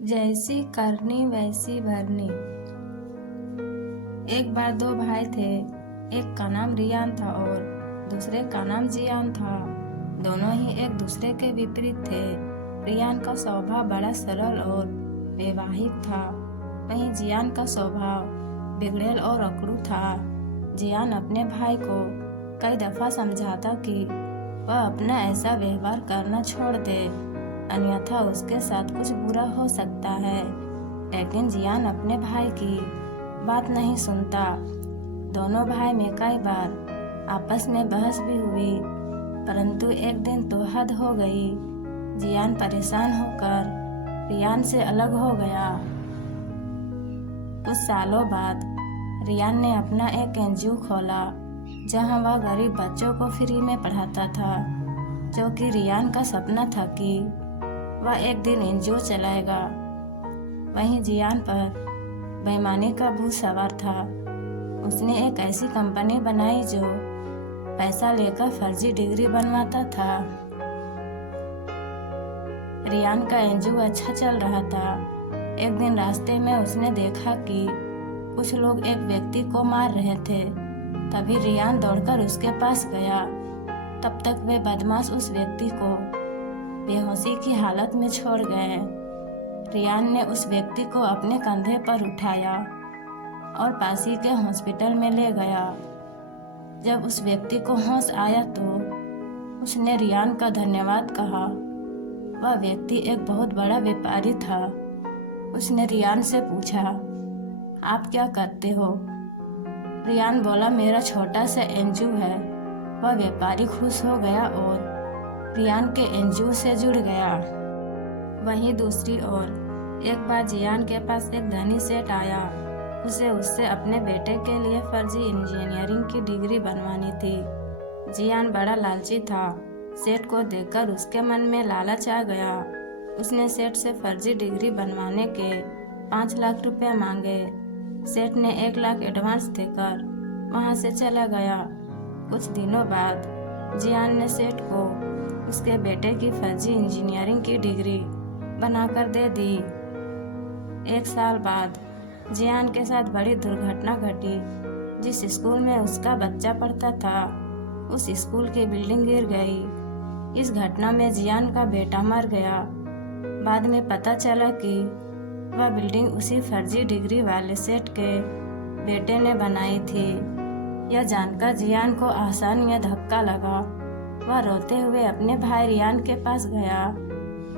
जैसी करनी वैसी भरनी। एक बार दो भाई थे। एक का नाम रियान था और दूसरे का नाम जियान था। दोनों ही एक दूसरे के विपरीत थे। रियान का स्वभाव बड़ा सरल और वैवाहिक था, वहीं जियान का स्वभाव बिगड़ैल और अकड़ू था। जियान अपने भाई को कई दफ़ा समझाता कि वह अपना ऐसा व्यवहार करना छोड़ दे, अन्यथा उसके साथ कुछ बुरा हो सकता है। लेकिन जियान अपने भाई की बात नहीं सुनता। दोनों भाई में कई बार आपस में बहस भी हुई, परंतु एक दिन तो हद हो गई। जियान परेशान होकर रियान से अलग हो गया। कुछ सालों बाद रियान ने अपना एक एनजीओ खोला, जहां वह गरीब बच्चों को फ्री में पढ़ाता था, जो कि रियान का सपना था कि वह एक दिन एनजीओ चलाएगा। वहीं जियान पर बेईमानी का भूत सवार था। उसने एक ऐसी कंपनी बनाई जो पैसा लेकर फर्जी डिग्री बनवाता था। रियान का एनजीओ अच्छा चल रहा था। एक दिन रास्ते में उसने देखा कि कुछ लोग एक व्यक्ति को मार रहे थे। तभी रियान दौड़कर उसके पास गया। तब तक वे बदमाश उस व्यक्ति को बेहोशी की हालत में छोड़ गए। रियान ने उस व्यक्ति को अपने कंधे पर उठाया और पास ही के हॉस्पिटल में ले गया। जब उस व्यक्ति को होश आया तो उसने रियान का धन्यवाद कहा। वह व्यक्ति एक बहुत बड़ा व्यापारी था। उसने रियान से पूछा, आप क्या करते हो? रियान बोला, मेरा छोटा सा एनजीओ है। वह व्यापारी खुश हो गया और रियान के एनजीओ से जुड़ गया। वहीं दूसरी ओर एक बार जियान के पास एक धनी सेठ आया। उसे उससे अपने बेटे के लिए फर्जी इंजीनियरिंग की डिग्री बनवानी थी। जियान बड़ा लालची था। सेठ को देखकर उसके मन में लालच आ गया। उसने सेठ से फर्जी डिग्री बनवाने के 5 लाख रुपए मांगे। सेठ ने 1 लाख एडवांस देकर वहां से चला गया। कुछ दिनों बाद जियान ने सेठ को उसके बेटे की फर्जी इंजीनियरिंग की डिग्री बनाकर दे दी। 1 साल बाद जियान के साथ बड़ी दुर्घटना घटी। जिस स्कूल में उसका बच्चा पढ़ता था, उस स्कूल की बिल्डिंग गिर गई। इस घटना में जियान का बेटा मर गया। बाद में पता चला कि वह बिल्डिंग उसी फर्जी डिग्री वाले सेठ के बेटे ने बनाई थी। यह जानकर जियान को आसान या धक्का लगा। वह रोते हुए अपने भाई रियान के पास गया।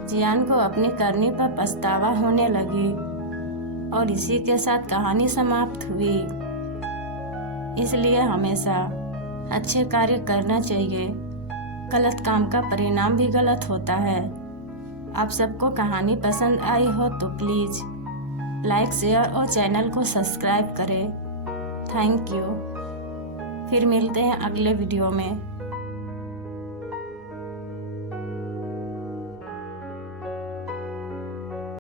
जियान को अपनी करनी पर पछतावा होने लगी और इसी के साथ कहानी समाप्त हुई। इसलिए हमेशा अच्छे कार्य करना चाहिए। गलत काम का परिणाम भी गलत होता है। आप सबको कहानी पसंद आई हो तो प्लीज़ लाइक, शेयर और चैनल को सब्सक्राइब करें। Thank you. फिर मिलते हैं अगले वीडियो में।